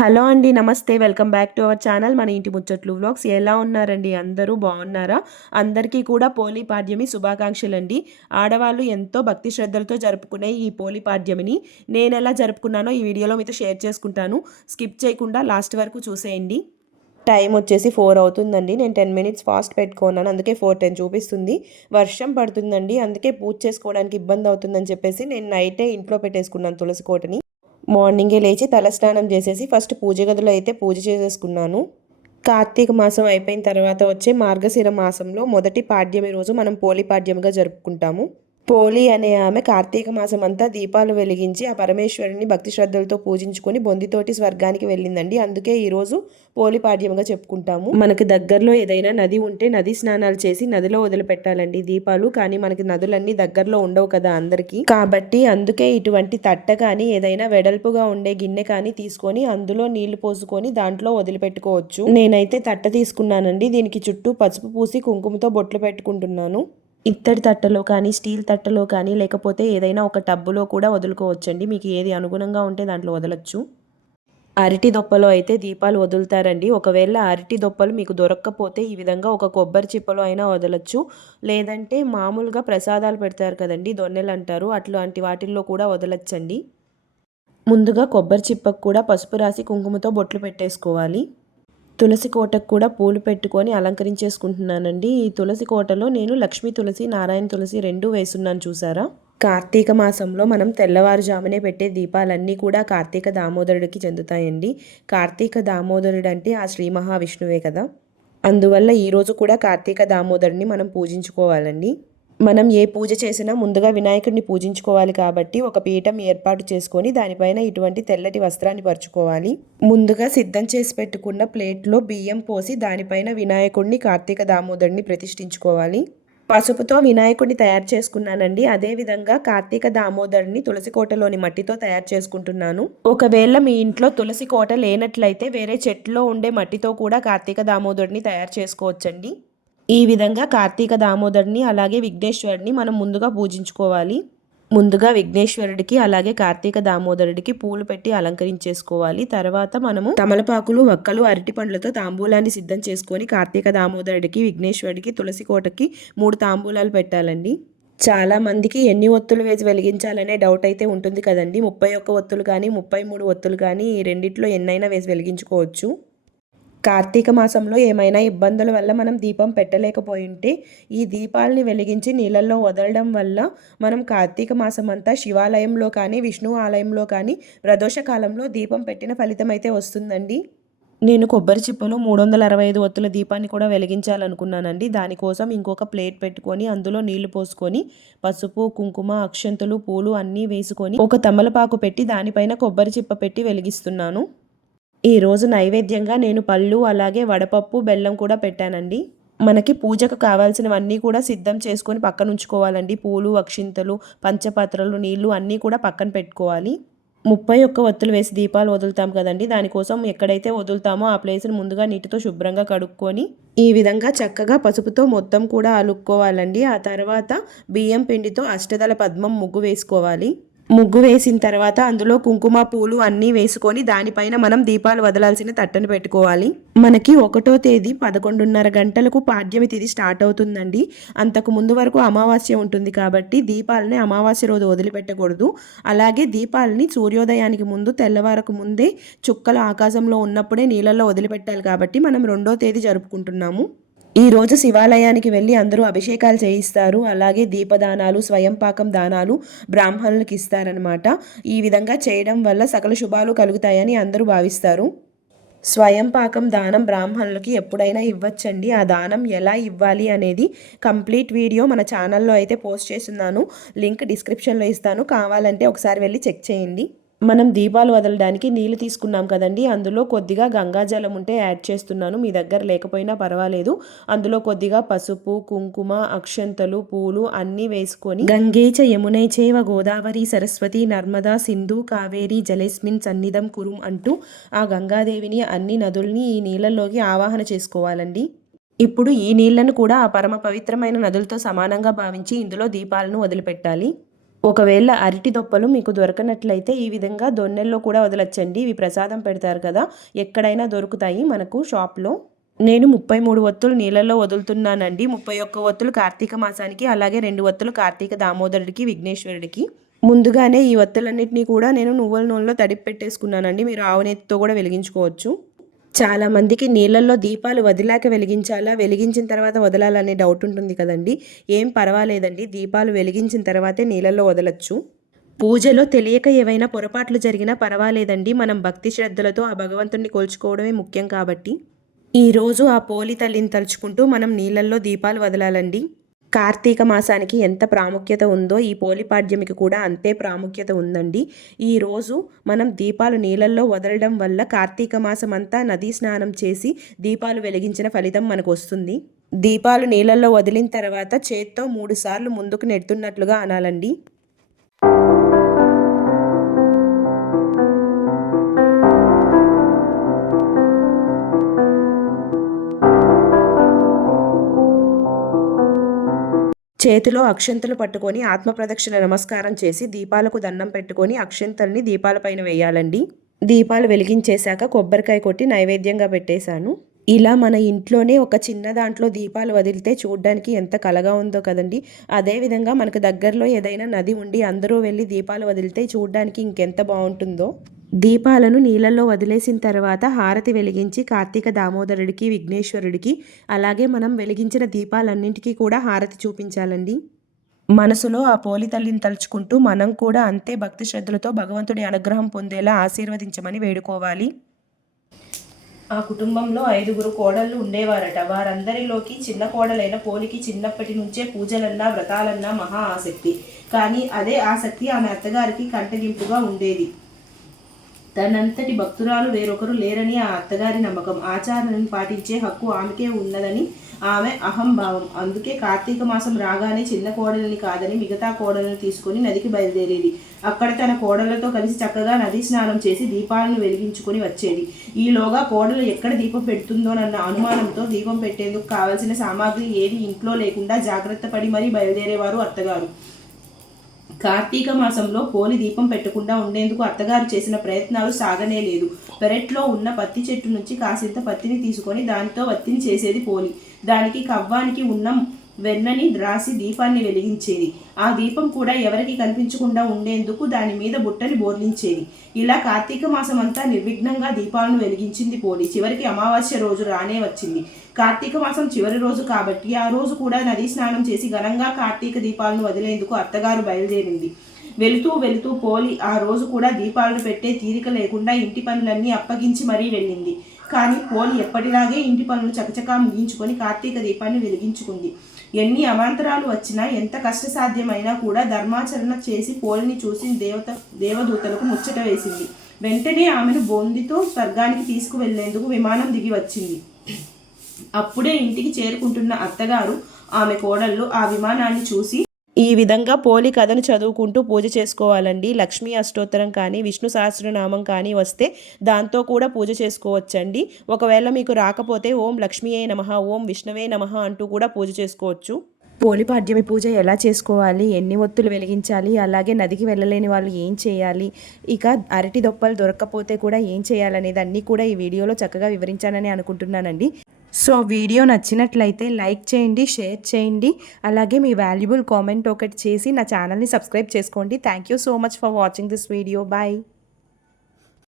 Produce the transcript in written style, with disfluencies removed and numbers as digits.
Hello అండి. నమస్తే. Welcome back to our channel మన ఇంటి ముచ్చట్లు వ్లాగ్స్. ఎలా ఉన్నారండి? అందరూ బాగున్నారా? అందరికీ కూడా పోలీ పాడ్యమి శుభాకాంక్షలండి. ఆడవాళ్ళు ఎంతో భక్తి శ్రద్ధలతో జరుపుకునే ఈ పోలీ పాడ్యమిని నేనెలా జరుపుకున్నానో ఈ వీడియోలో మీతో షేర్ చేసుకుంటాను. స్కిప్ చేయకుండా లాస్ట్ వరకు చూసేయండి. టైం వచ్చేసి 4 అవుతుందండి. నేను 10 మినిట్స్ ఫాస్ట్ పెట్టుకున్నాను. అందుకే 4:10 చూపిస్తుంది. వర్షం పడుతుందండి. అందుకే పూజ చేసుకోవడానికి ఇబ్బంది అవుతుందని చెప్పేసి నేను నైటే ఇంట్లో పెట్టేసుకున్నాను తులసి కోటని. మార్నింగే లేచి తలస్నానం చేసేసి ఫస్ట్ పూజ గదిలో అయితే పూజ చేసేసుకున్నాను. కార్తీక మాసం అయిపోయిన తర్వాత వచ్చే మార్గశిర మాసంలో మొదటి పాడ్యమి రోజు మనం పోలీ పాడ్యమిగా జరుపుకుంటాము. పోలి అనే ఆమె కార్తీక మాసం అంతా దీపాలు వెలిగించి ఆ పరమేశ్వరుని భక్తి శ్రద్ధలతో పూజించుకొని బొందితోటి స్వర్గానికి వెళ్ళిందండి. అందుకే ఈరోజు పోలిపాడ్యముగా చెప్పుకుంటాము. మనకి దగ్గరలో ఏదైనా నది ఉంటే నది స్నానాలు చేసి నదిలో వదిలిపెట్టాలండి దీపాలు. కానీ మనకి నదులన్నీ దగ్గరలో ఉండవు కదా అందరికీ. కాబట్టి అందుకే ఇటువంటి తట్ట కానీ ఏదైనా వెడల్పుగా ఉండే గిన్నె కానీ తీసుకొని అందులో నీళ్లు పోసుకొని దాంట్లో వదిలిపెట్టుకోవచ్చు. నేనైతే తట్ట తీసుకున్నానండి. దీనికి చుట్టూ పసుపు పూసి కుంకుమతో బొట్లు పెట్టుకుంటున్నాను. ఇత్తడి తట్టలో కానీ స్టీల్ తట్టలో కానీ లేకపోతే ఏదైనా ఒక టబ్బులో కూడా వదులుకోవచ్చండి. మీకు ఏది అనుగుణంగా ఉంటే దాంట్లో వదలొచ్చు. అరటి దొప్పలో అయితే దీపాలు వదులుతారండి. ఒకవేళ అరటి దొప్పలు మీకు దొరక్కపోతే ఈ విధంగా ఒక కొబ్బరి చిప్పలో అయినా వదలొచ్చు. లేదంటే మామూలుగా ప్రసాదాలు పెడతారు కదండి, దొన్నెలు అంటారు, అట్లాంటి వాటిల్లో కూడా వదలొచ్చండి. ముందుగా కొబ్బరి చిప్పకు కూడా పసుపు రాసి కుంకుమతో బొట్లు పెట్టేసుకోవాలి. తులసి కోటకు కూడా పూలు పెట్టుకొని అలంకరించేసుకుంటున్నానండి. ఈ తులసి కోటలో నేను లక్ష్మీ తులసి, నారాయణ తులసి రెండూ వేసున్నాను చూసారా. కార్తీక మాసంలో మనం తెల్లవారుజామునే పెట్టే దీపాలన్నీ కూడా కార్తీక దామోదరుడికి చెందుతాయండి. కార్తీక దామోదరుడు అంటే ఆ శ్రీ మహావిష్ణువే కదా. అందువల్ల ఈరోజు కూడా కార్తీక దామోదరుని మనం పూజించుకోవాలండి. మనం ఏ పూజ చేసినా ముందుగా వినాయకుడిని పూజించుకోవాలి కాబట్టి ఒక పీఠం ఏర్పాటు చేసుకొని దానిపైన ఇటువంటి తెల్లటి వస్త్రాన్ని పరుచుకోవాలి. ముందుగా సిద్ధం చేసి పెట్టుకున్న ప్లేట్లో బియ్యం పోసి దానిపైన వినాయకుడిని కార్తీక దామోదరుని ప్రతిష్ఠించుకోవాలి. పసుపుతో వినాయకుడిని తయారు చేసుకున్నానండి. అదేవిధంగా కార్తీక దామోదరుని తులసి కోటలోని మట్టితో తయారు చేసుకుంటున్నాను. ఒకవేళ మీ ఇంట్లో తులసి కోట లేనట్లయితే వేరే చెట్లో ఉండే మట్టితో కూడా కార్తీక దామోదరుని తయారు చేసుకోవచ్చండి. ఈ విధంగా కార్తీక దామోదరుని అలాగే విఘ్నేశ్వరుడిని మనం ముందుగా పూజించుకోవాలి. ముందుగా విఘ్నేశ్వరుడికి అలాగే కార్తీక దామోదరుడికి పూలు పెట్టి అలంకరించేసుకోవాలి. తర్వాత మనము తమలపాకులు, వక్కలు, అరటి పండ్లతో తాంబూలాన్ని సిద్ధం చేసుకొని కార్తీక దామోదరుడికి, విఘ్నేశ్వరుడికి, తులసి కోటకి 3 తాంబూలాలు పెట్టాలండి. చాలా మందికి ఎన్ని ఒత్తులు వేసి వెలిగించాలనే డౌట్ అయితే ఉంటుంది కదండి. 31 ఒత్తులు కానీ 33 ఒత్తులు కానీ ఈ రెండిట్లో ఎన్నైనా వేసి వెలిగించుకోవచ్చు. కార్తీక మాసంలో ఏమైనా ఇబ్బందుల వల్ల మనం దీపం పెట్టలేకపోయింటే ఈ దీపాలని వెలిగించి నీళ్ళల్లో వదలడం వల్ల మనం కార్తీక మాసం అంతా శివాలయంలో కానీ విష్ణు ఆలయంలో కానీ ప్రదోష కాలంలో దీపం పెట్టిన ఫలితం అయితే వస్తుందండి. నేను కొబ్బరి చిప్పలో 365 ఒత్తుల దీపాన్ని కూడా వెలిగించాలనుకున్నానండి. దానికోసం ఇంకొక ప్లేట్ పెట్టుకొని అందులో నీళ్లు పోసుకొని పసుపు, కుంకుమ, అక్షంతలు, పూలు అన్నీ వేసుకొని ఒక తమలపాకు పెట్టి దానిపైన కొబ్బరి చిప్ప పెట్టి వెలిగిస్తున్నాను. ఈరోజు నైవేద్యంగా నేను పళ్ళు అలాగే వడపప్పు, బెల్లం కూడా పెట్టానండి. మనకి పూజకు కావాల్సినవన్నీ కూడా సిద్ధం చేసుకొని పక్కన ఉంచుకోవాలండి. పూలు, అక్షింతలు, పంచపాత్రలు, నీళ్లు అన్నీ కూడా పక్కన పెట్టుకోవాలి. 31 ఒత్తులు వేసి దీపాలు వదులుతాం కదండి. దానికోసం ఎక్కడైతే వదులుతామో ఆ ప్లేస్ని ముందుగా నీటితో శుభ్రంగా కడుక్కొని ఈ విధంగా చక్కగా పసుపుతో మొత్తం కూడా అలుక్కోవాలండి. ఆ తర్వాత బియ్యం పిండితో అష్టదళ పద్మం ముగ్గు వేసుకోవాలి. ముగ్గు వేసిన తర్వాత అందులో కుంకుమ, పూలు అన్నీ వేసుకొని దానిపైన మనం దీపాలు వదలాల్సిన తట్టను పెట్టుకోవాలి. మనకి 1వ తేదీ 11:30 గంటలకు పాడ్యమి తిథి స్టార్ట్ అవుతుందండి. అంతకు ముందు వరకు అమావాస్య ఉంటుంది కాబట్టి దీపాలని అమావాస్య రోజు వదిలిపెట్టకూడదు. అలాగే దీపాలని సూర్యోదయానికి ముందు తెల్లవారకు ముందే చుక్కలు ఆకాశంలో ఉన్నప్పుడే నీళ్ళల్లో వదిలిపెట్టాలి కాబట్టి మనం 2వ తేదీ జరుపుకుంటున్నాము. ఈరోజు శివాలయానికి వెళ్ళి అందరూ అభిషేకాలు చేయిస్తారు. అలాగే దీపదానాలు, స్వయం పాకం దానాలు బ్రాహ్మణులకు ఇస్తారనమాట. ఈ విధంగా చేయడం వల్ల సకల శుభాలు కలుగుతాయని అందరూ భావిస్తారు. స్వయం పాకం దానం బ్రాహ్మణులకి ఎప్పుడైనా ఇవ్వచ్చండి. ఆ దానం ఎలా ఇవ్వాలి అనేది కంప్లీట్ వీడియో మన ఛానల్లో అయితే పోస్ట్ చేస్తున్నాను. లింక్ డిస్క్రిప్షన్లో ఇస్తాను, కావాలంటే ఒకసారి వెళ్ళి చెక్ చేయండి. మనం దీపాలు వదలడానికి నీళ్ళు తీసుకున్నాం కదండి, అందులో కొద్దిగా గంగాజలం ఉంటే యాడ్ చేస్తున్నాను. మీ దగ్గర లేకపోయినా పర్వాలేదు. అందులో కొద్దిగా పసుపు, కుంకుమ, అక్షంతలు, పూలు అన్నీ వేసుకొని గంగేచ యమునై చేవ గోదావరి సరస్వతి నర్మదా సింధు కావేరి జలేస్మిన్ సన్నిధం కురుం అంటూ ఆ గంగాదేవిని, అన్ని నదుల్ని ఈ నీళ్ళల్లోకి ఆవాహన చేసుకోవాలండి. ఇప్పుడు ఈ నీళ్లను కూడా ఆ పరమ పవిత్రమైన నదులతో సమానంగా భావించి ఇందులో దీపాలను వదిలిపెట్టాలి. ఒకవేళ అరటి దొప్పలు మీకు దొరకనట్లయితే ఈ విధంగా దొన్నెల్లో కూడా వదలొచ్చండి. ఇవి ప్రసాదం పెడతారు కదా, ఎక్కడైనా దొరుకుతాయి మనకు షాప్లో. నేను 33 ఒత్తులు నీళ్ళల్లో వదులుతున్నానండి. 31 ఒత్తులు కార్తీక మాసానికి, అలాగే 2 ఒత్తులు కార్తీక దామోదరుడికి, విఘ్నేశ్వరుడికి. ముందుగానే ఈ ఒత్తులన్నింటినీ కూడా నేను నువ్వుల నూనెలో తడిపి పెట్టేసుకున్నానండి. మీరు ఆవు నెయ్యితో కూడా వెలిగించుకోవచ్చు. చాలామందికి నీళ్ళల్లో దీపాలు వదిలాక వెలిగించాలా, వెలిగించిన తర్వాత వదలాలనే డౌట్ ఉంటుంది కదండి. ఏం పర్వాలేదండి, దీపాలు వెలిగించిన తర్వాతే నీళ్ళల్లో వదలచ్చు. పూజలో తెలియక ఏవైనా పొరపాట్లు జరిగినా పర్వాలేదండి. మనం భక్తి శ్రద్ధలతో ఆ భగవంతుడిని కొలుచుకోవడమే ముఖ్యం కాబట్టి ఈరోజు ఆ పోలి తల్లిని తలుచుకుంటూ మనం నీళ్ళల్లో దీపాలు వదలాలండి. కార్తీక మాసానికి ఎంత ప్రాముఖ్యత ఉందో ఈ పోలిపాడ్యమికి కూడా అంతే ప్రాముఖ్యత ఉందండి. ఈరోజు మనం దీపాలు నీళ్ళల్లో వదలడం వల్ల కార్తీక మాసం అంతా నదీ స్నానం చేసి దీపాలు వెలిగించిన ఫలితం మనకు వస్తుంది. దీపాలు నీళ్ళల్లో వదిలిన తర్వాత చేత్తో 3 సార్లు ముందుకు నెడుతున్నట్లుగా అనాలండి. చేతిలో అక్షంతలు పట్టుకొని ఆత్మప్రదక్షిణ నమస్కారం చేసి దీపాలకు దండం పెట్టుకొని అక్షంతల్ని దీపాలపైన వేయాలండి. దీపాలు వెలిగించేశాక కొబ్బరికాయ కొట్టి నైవేద్యంగా పెట్టేశాను. ఇలా మన ఇంట్లోనే ఒక చిన్న దాంట్లో దీపాలు వదిలితే చూడ్డానికి ఎంత కలగా ఉందో కదండి. అదేవిధంగా మనకు దగ్గరలో ఏదైనా నది ఉండి అందరూ వెళ్ళి దీపాలు వదిలితే చూడ్డానికి ఇంకెంత బాగుంటుందో. దీపాలను నీళ్ళల్లో వదిలేసిన తర్వాత హారతి వెలిగించి కార్తీక దామోదరుడికి, విఘ్నేశ్వరుడికి, అలాగే మనం వెలిగించిన దీపాలన్నింటికీ కూడా హారతి చూపించాలండి. మనసులో ఆ పోలి తల్లిని తలుచుకుంటూ మనం కూడా అంతే భక్తి శ్రద్ధలతో భగవంతుడి అనుగ్రహం పొందేలా ఆశీర్వదించమని వేడుకోవాలి. ఆ కుటుంబంలో 5గురు కోడళ్ళు ఉండేవారట. వారందరిలోకి చిన్న కోడలైన పోలికి చిన్నప్పటి నుంచే పూజలన్నా వ్రతాలన్నా మహా ఆసక్తి. కానీ అదే ఆసక్తి ఆమె అత్తగారికి కంటగింపుగా ఉండేది. తనంతటి భక్తురాలు వేరొకరు లేరని ఆ అత్తగారి నమ్మకం. ఆచారాన్ని పాటించే హక్కు ఆమెకే ఉన్నదని ఆమె అహంభావం. అందుకే కార్తీక మాసం రాగానే చిన్న కోడలిని కాదని మిగతా కోడలను తీసుకొని నదికి బయలుదేరేది. అక్కడ తన కోడళ్లతో కలిసి చక్కగా నదీ స్నానం చేసి దీపాలను వెలిగించుకొని వచ్చేది. ఈలోగా కోడలు ఎక్కడ దీపం పెడుతుందోనన్న అనుమానంతో దీపం పెట్టేందుకు కావలసిన సామాగ్రి ఏది ఇంట్లో లేకుండా జాగ్రత్త పడి మరీ బయలుదేరేవారు అత్తగారు. కార్తీక మాసంలో పోలి దీపం పెట్టకుండా ఉండేందుకు అత్తగారు చేసిన ప్రయత్నాలు సాగనే లేదు. పెరట్లో ఉన్న పత్తి చెట్టు నుంచి కాసింత పత్తిని తీసుకొని దానితో వత్తిని చేసేది పోలి. దానికి కవ్వానికి ఉన్న వెన్నని రాసి దీపాన్ని వెలిగించేది. ఆ దీపం కూడా ఎవరికి కనిపించకుండా ఉండేందుకు దాని మీద బుట్టని బోర్లించేది. ఇలా కార్తీక మాసం అంతా నిర్విఘ్నంగా దీపాలను వెలిగించింది పోలి. చివరికి అమావాస్య రోజు రానే వచ్చింది. కార్తీక మాసం చివరి రోజు కాబట్టి ఆ రోజు కూడా నదీ స్నానం చేసి ఘనంగా కార్తీక దీపాలను వదిలేందుకు అత్తగారు బయలుదేరింది. వెళుతూ పోలి ఆ రోజు కూడా దీపాలను పెట్టే తీరిక లేకుండా ఇంటి పనులన్నీ అప్పగించి మరీ వెళ్ళింది. కానీ పోలి ఎప్పటిలాగే ఇంటి పనులు చకచకా ముగించుకొని కార్తీక దీపాన్ని వెలిగించుకుంది. ఎన్ని అవాంతరాలు వచ్చినా, ఎంత కష్టసాధ్యమైనా కూడా ధర్మాచరణ చేసి పోలిని చూసి దేవదూతలకు ముచ్చట వేసింది. వెంటనే ఆమెను బొందితో స్వర్గానికి తీసుకువెళ్లేందుకు విమానం దిగి వచ్చింది. అప్పుడే ఇంటికి చేరుకుంటున్న అత్తగారు, ఆమె కోడళ్ళు ఆ విమానాన్ని చూసి ఈ విధంగా పోలి కథను చదువుకుంటూ పూజ చేసుకోవాలండి. లక్ష్మీ అష్టోత్తరం కానీ విష్ణు సహస్రనామం కానీ వస్తే దాంతో కూడా పూజ చేసుకోవచ్చండి. ఒకవేళ మీకు రాకపోతే ఓం లక్ష్మీయే నమః, ఓం విష్ణవే నమః అంటూ కూడా పూజ చేసుకోవచ్చు. పోలిపాడ్యమి పూజ ఎలా చేసుకోవాలి, ఎన్ని ఒత్తులు వెలిగించాలి, అలాగే నదికి వెళ్ళలేని వాళ్ళు ఏం చేయాలి, ఇక అరటి దొప్పలు దొరక్కపోతే కూడా ఏం చేయాలనేది అన్నీ కూడా ఈ వీడియోలో చక్కగా వివరించానని అనుకుంటున్నానండి. సో వీడియో నచ్చినట్లయితే లైక్ చేయండి, షేర్ చేయండి, అలాగే మీ వాల్యుబుల్ కామెంట్ ఒకటి చేసి నా ఛానల్ని సబ్స్క్రైబ్ చేసుకోండి. Thank you so much for watching this video. Bye.